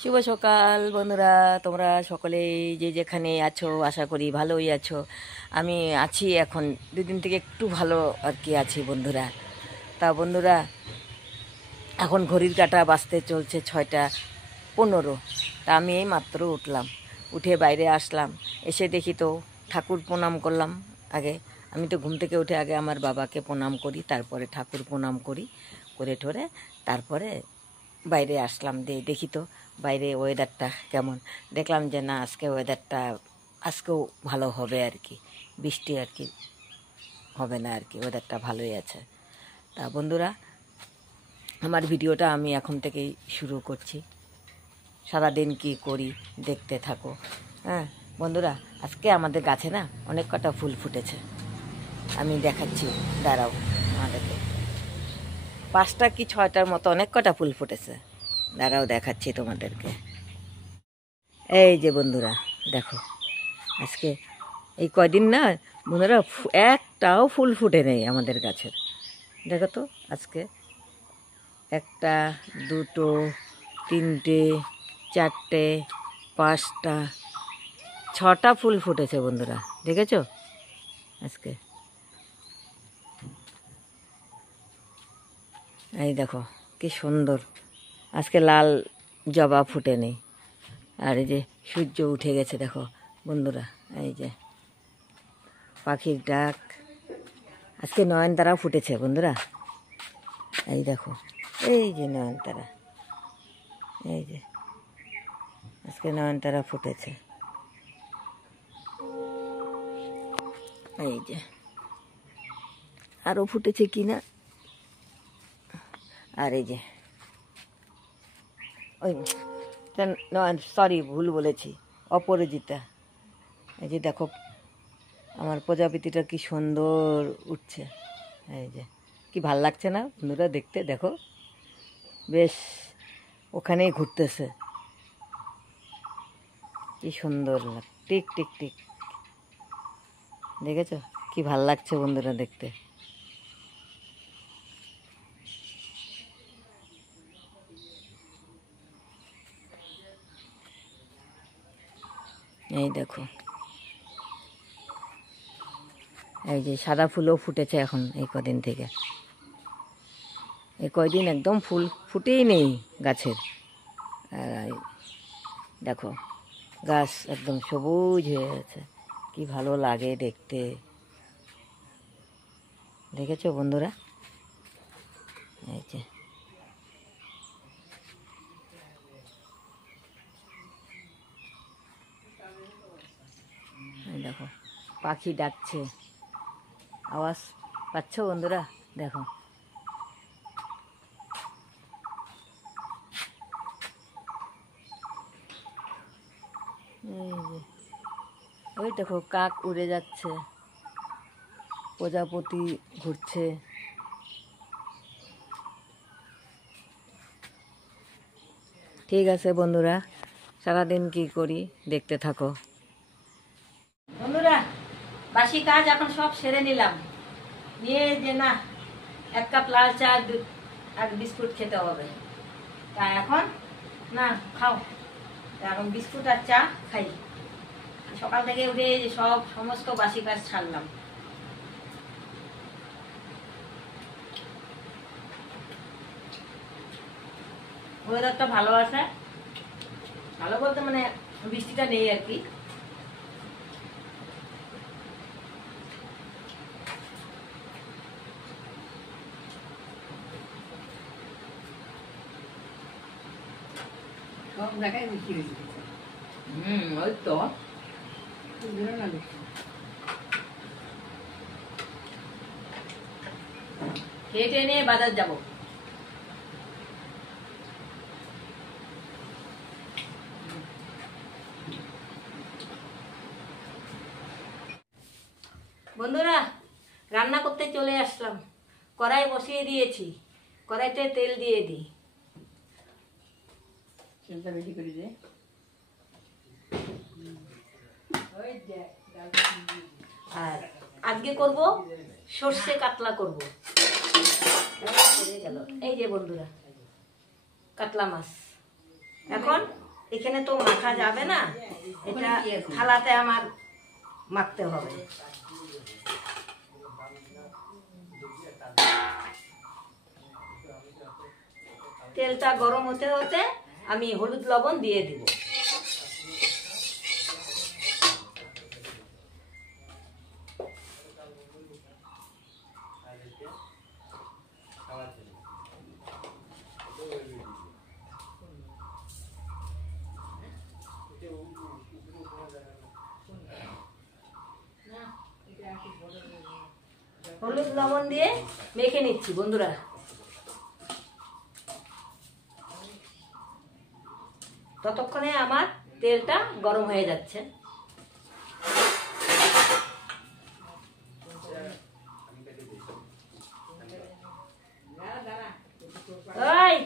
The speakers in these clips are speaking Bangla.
শুভ সকাল বন্ধুরা, তোমরা সকলেই যে যেখানে আছো আশা করি ভালোই আছো। আমি আছি এখন দুদিন থেকে একটু ভালো আর কি আছি বন্ধুরা। তা বন্ধুরা, এখন ঘড়ির কাঁটা বাজতে চলছে 6টা 15। তা আমি এই মাত্র উঠলাম, উঠে বাইরে আসলাম, এসে দেখি তো ঠাকুর প্রণাম করলাম। আগে আমি তো ঘুম থেকে উঠে আগে আমার বাবাকে প্রণাম করি, তারপরে ঠাকুর প্রণাম করি, করে ঠোরে তারপরে বাইরে আসলাম। দেখি তো বাইরে ওয়েদারটা কেমন। দেখলাম যে না, আজকে ওয়েদারটা আজকেও ভালো হবে আর কি, বৃষ্টি আর কি হবে না আর কি, ওয়েদারটা ভালোই আছে। তা বন্ধুরা, আমার ভিডিওটা আমি এখন থেকেই শুরু করছি। সারাদিন কি করি দেখতে থাকো। হ্যাঁ বন্ধুরা, আজকে আমাদের গাছে না অনেক কটা ফুল ফুটেছে, আমি দেখাচ্ছি, দাঁড়াও। আমাদেরকে 5টা কি 6টার মতো অনেক কটা ফুল ফুটেছে, দাঁড়াও দেখাচ্ছি তোমাদেরকে। এই যে বন্ধুরা দেখো, আজকে এই কয়দিন না বন্ধুরা একটাও ফুল ফুটে নেই আমাদের গাছের। দেখো তো, আজকে 1টা 2টো 3টে 4টে 5টা 6টা ফুল ফুটেছে বন্ধুরা, দেখেছো আজকে। এই দেখো কি সুন্দর, আজকে লাল জবা ফুটে নেই। আর এই যে সূর্য উঠে গেছে দেখো বন্ধুরা, এই যে পাখির ডাক। আজকে নয়নতারাও ফুটেছে বন্ধুরা, এই দেখো, এই যে নয়নতারা, এই যে আজকে নয়নতারা ফুটেছে, এই যে আরও ফুটেছে কি না। আর এই যে ওই নয়ন, সরি ভুল বলেছি, অপরাজিতা। এই যে দেখো আমার প্রজাপতিটা কি সুন্দর উঠছে, এই যে কি ভাল লাগছে না বন্ধুরা দেখতে। দেখো বেশ ওখানেই ঘুরতেছে, কি সুন্দর টিক টিক টিক, দেখেছো কি ভাল লাগছে বন্ধুরা দেখতে। এই দেখো, এই যে সাদা ফুলও ফুটেছে এখন এই কদিন থেকে। এই কয়দিন একদম ফুল ফুটেই নেই গাছের। আর দেখো গাছ একদম সবুজ হয়ে গেছে, কি ভালো লাগে দেখতে, দেখেছো বন্ধুরা। এই যে দেখো পাখি ডাকছে, আওয়াজ পাচ্ছ বন্ধুরা, দেখো। এই যে ওই দেখো কাক উড়ে যাচ্ছে, প্রজাপতি ঘুরছে। ঠিক আছে বন্ধুরা, সারাদিন কি করি দেখতে থাকো বন্ধুরা। বাসি কাজ এখন সব সেরে নিলাম, নিয়ে যে না 1 কাপ লাল চা দুধ আর বিস্কুট খেতে হবে। তা এখন না খাও, এখন বিস্কুট আর চা খাই। সকাল থেকে উঠে সমস্ত বাসি কাজ ছাড়লাম। ওয়েদারটা ভালো আছে, ভালো বলতে মানে বৃষ্টিটা নেই আর কি। সব জায়গায় বৃষ্টি হয়েছে। ওই তো খেয়ে নিয়ে বাজার যাব। বন্ধুরা, রান্না করতে চলে আসলাম, কড়াই বসিয়ে দিয়েছি, কড়াইতে তেল দিয়ে দিই। তেলটা বেশি করে দে। আর আজকে করব সর্ষে কাতলা করব। এই যে বন্ধুরা কাতলা মাছ, এখন এখানে তো মাখা যাবে না, এটা থালাতে আমার মাখতে হবে। তেলটা গরম হতে হতে আমি হলুদ লবণ দিয়ে দিব। হলুদ লবণ দিয়ে মেখে নিচ্ছি বন্ধুরা। ততক্ষণে আমার তেলটা গরম হয়ে যাচ্ছে। ওই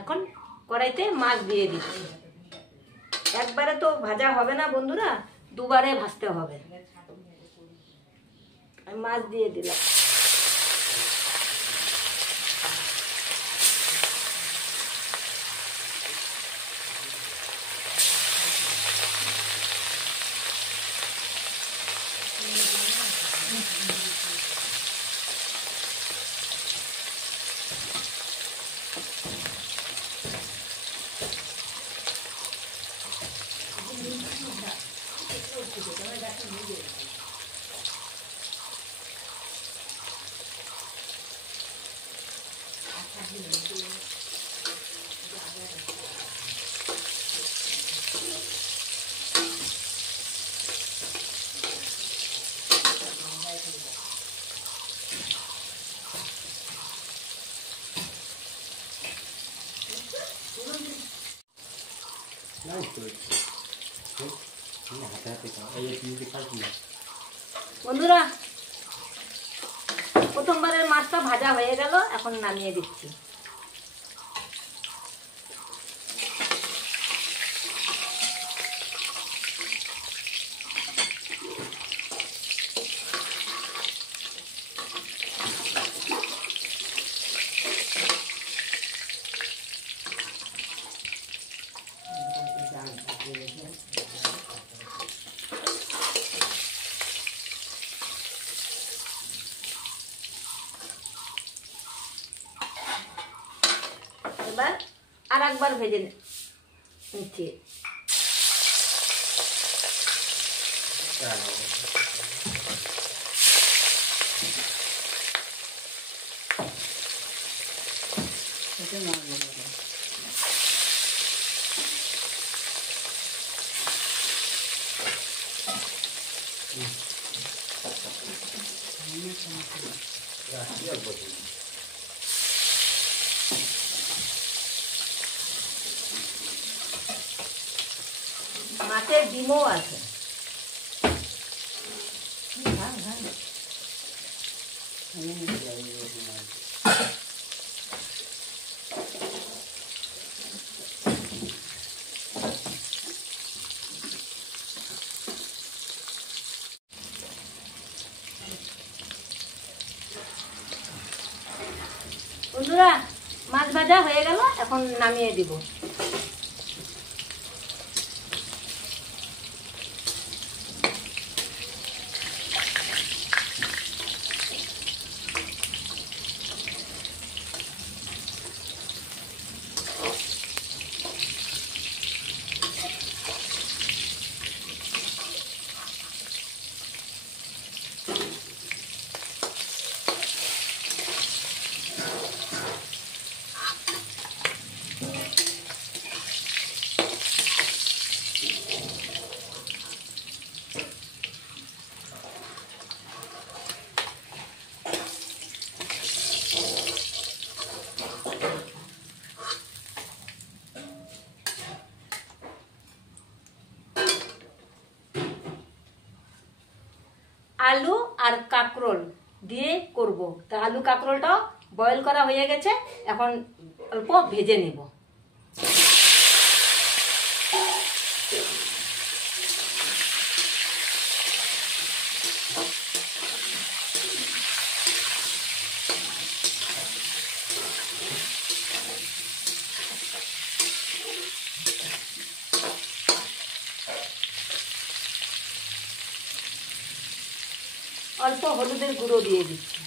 এখন কড়াইতে মাছ দিয়ে দিচ্ছি। একবারে তো ভাজা হবে না বন্ধুরা, দুবারে ভাজতে হবে। আমি মাছ দিয়ে দিলাম। বন্ধুরা, প্রথমবারের মাছটা ভাজা হয়ে গেল, এখন নামিয়ে দিচ্ছি। এবার আর একবার ভেজে নিচ্ছি। মাছের ডিমও আছে। বন্ধুরা, মাছ ভাজা হয়ে গেল, এখন নামিয়ে দিব। আলু আর কাঁকরোল দিয়ে করব, তা আলু কাঁকরোলটাও বয়েল করা হয়ে গেছে, এখন অল্প ভেজে নেব। অল্প হলুদের গুঁড়ো দিয়ে দিচ্ছি।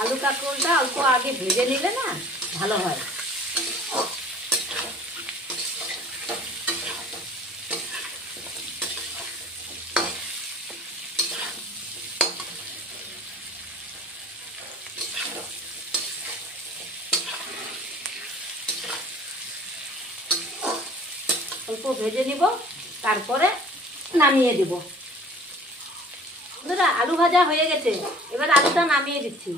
আলু কাঁকরোলটা অল্প আগে ভেজে নিলে না ভালো হয়। অল্প ভেজে নিব, তারপরে নামিয়ে দেব। বন্ধুরা, আলু ভাজা হয়ে গেছে, এবার আলুটা নামিয়ে দিচ্ছি।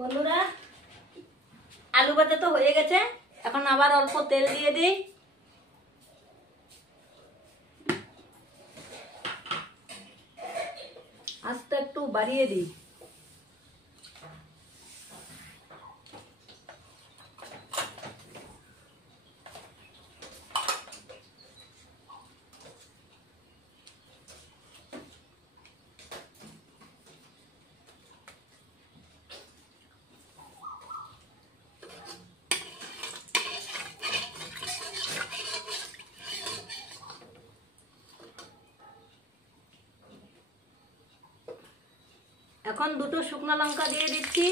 বন্ধুরা, আলু ভাজা তো হয়ে গেছে, এখন আবার অল্প তেল দিয়ে দিই। আঁচটা একটু বাড়িয়ে দিই। এখন দুটো শুকনো লঙ্কা দিয়ে দিচ্ছি।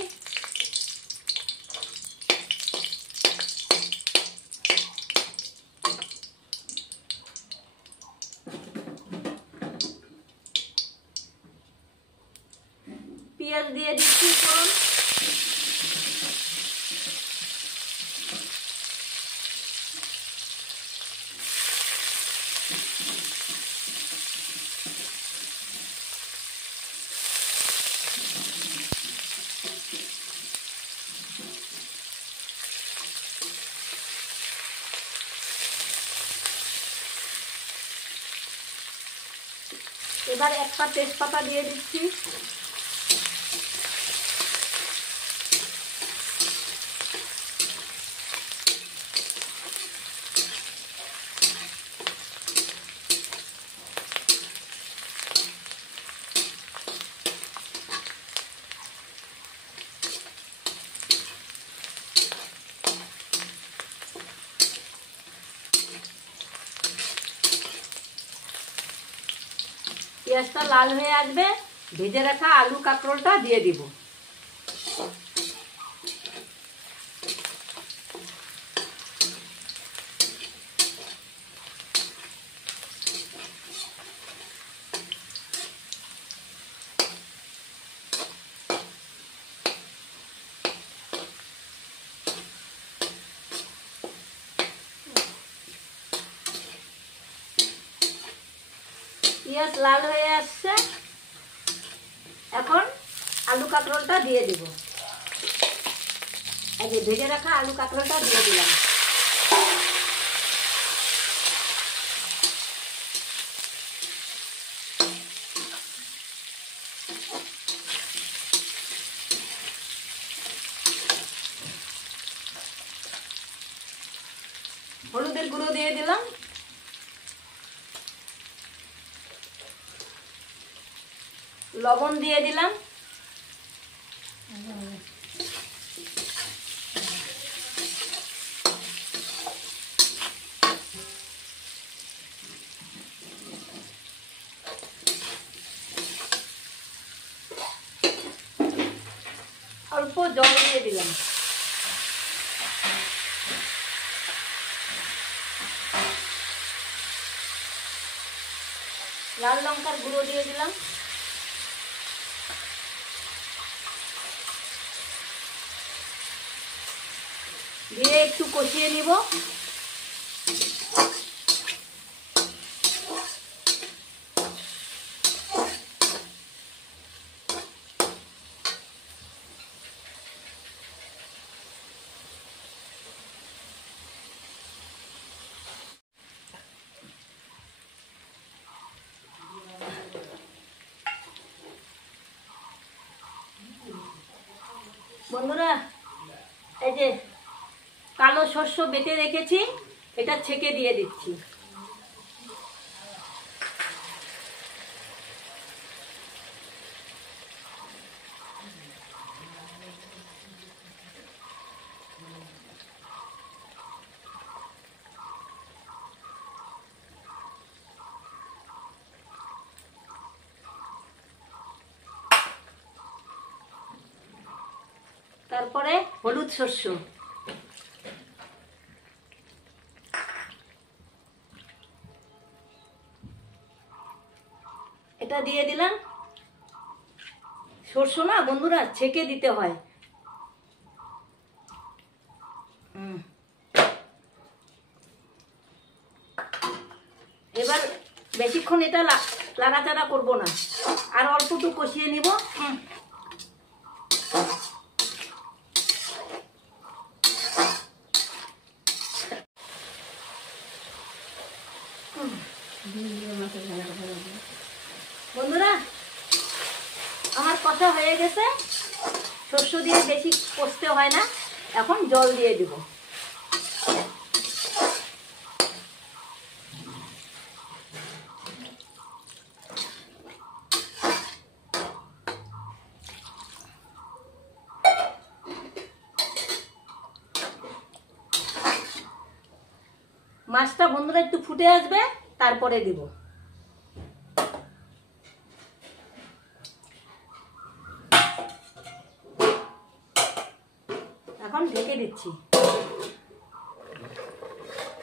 পেঁয়াজ দিয়ে দিচ্ছি ফোড়ন। এবার একটা তেজপাতা দিয়ে দিচ্ছি। পেঁয়াজটা লাল হয়ে আসবে, ভেজে রাখা আলু কাঁকরোলটা দিয়ে দিব। পেঁয়াজ লাল হয়ে আসছে, এখন আলু কাঁকরোলটা দিয়ে দিব। এই যে ভেজে রাখা আলু কাঁকরোলটা দিয়ে দিলাম। হলুদের গুঁড়ো দিয়ে দিলাম। লবণ দিয়ে দিলাম। অল্প জল দিয়ে দিলাম। লাল লঙ্কার গুঁড়ো দিয়ে দিলাম। দিয়ে একটু কষিয়ে নিব। বন্ধুরা, এই যে কালো শস্য বেটে রেখেছি, এটা ছেঁকে দিয়ে দিচ্ছি। তারপরে হলুদ শস্য, এটা দিয়ে দিলাম। শস্য না বন্ধুরা ছেঁকে দিতে হয়। এবার বেশিক্ষণ এটা লাড়াচাড়া করব না, আর অল্প একটু কষিয়ে নিব। বন্ধুরা, আমার কষা হয়ে গেছে। শস্য দিয়ে বেশি কষতে হয় না। এখন জল দিয়ে দিব। মাছটা বন্ধুরা একটু ফুটে আসবে, তারপরে দিব। এখন ঢেকে দিচ্ছি।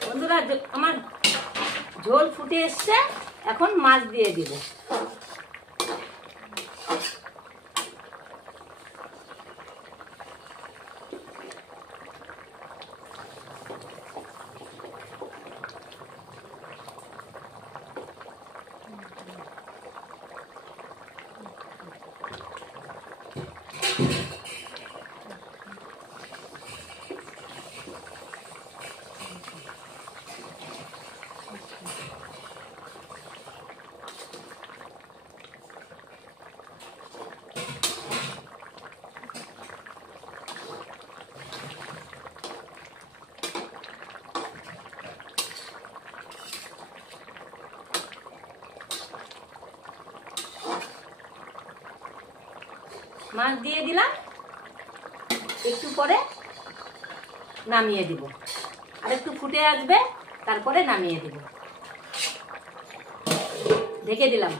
বন্ধুরা, আমার ঝোল ফুটে এসছে, এখন মাছ দিয়ে দিব। মাছ দিয়ে দিলাম, একটু পরে নামিয়ে দিব। আর একটু ফুটে আসবে, তারপরে নামিয়ে দিব। ঢেকে দিলাম।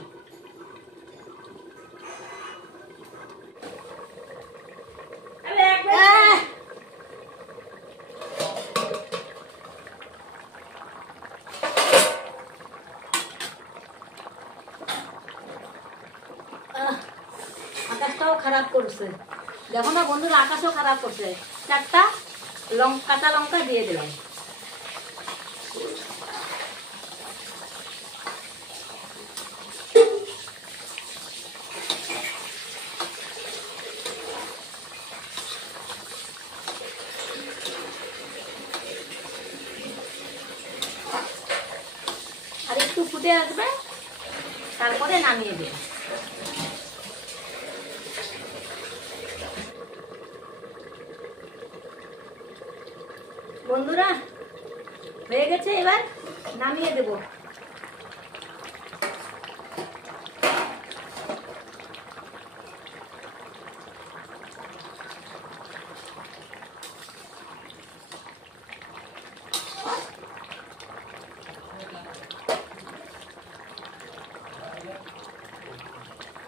আকাশটাও খারাপ করছে, দেখো না বন্ধুরা, আকাশও খারাপ করছে। 4টা কাঁচা লঙ্কা দিয়ে দিলাম। আর একটু ফুটে আসবে, তারপরে নামিয়ে দেব। বন্ধুরা, হয়ে গেছে, এবার নামিয়ে দেব।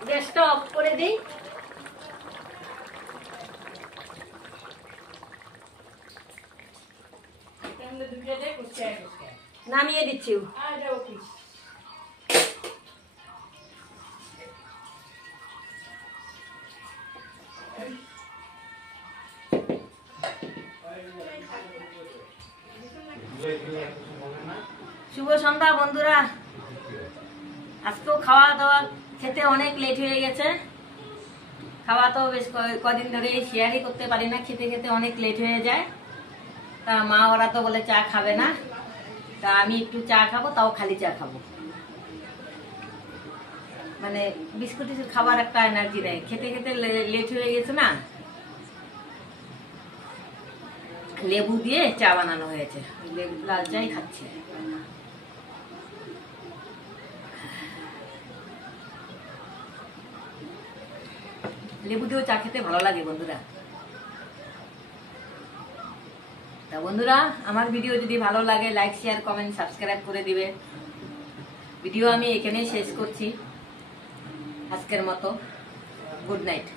গ্যাসটা অফ করে দিই। নামিয়ে দিচ্ছি। শুভ সন্ধ্যা বন্ধুরা। আজকেও খাওয়া দাওয়া খেতে অনেক লেট হয়ে গেছে। খাওয়া তো বেশ কদিন ধরে শেয়ারই করতে পারি না, খেতে খেতে অনেক লেট হয়ে যায়। তা মা ওরা তো বলে চা খাবে না, তা আমি একটু চা খাবো, তাও খালি চা খাবো। মানে বিস্কুট টিস্কুট খাবার একটা এনার্জি দেয়, খেতে খেতে লেট হয়ে গেছে না, লেবু দিয়ে চা বানানো হয়েছে, লাল চাই খাচ্ছে। লেবু দিয়েও চা খেতে ভালো লাগে বন্ধুরা। তা বন্ধুরা, আমার ভিডিও যদি ভালো লাগে লাইক শেয়ার কমেন্ট সাবস্ক্রাইব করে দিবে। ভিডিও আমি এখানেই শেষ করছি আজকের মতো। Good night.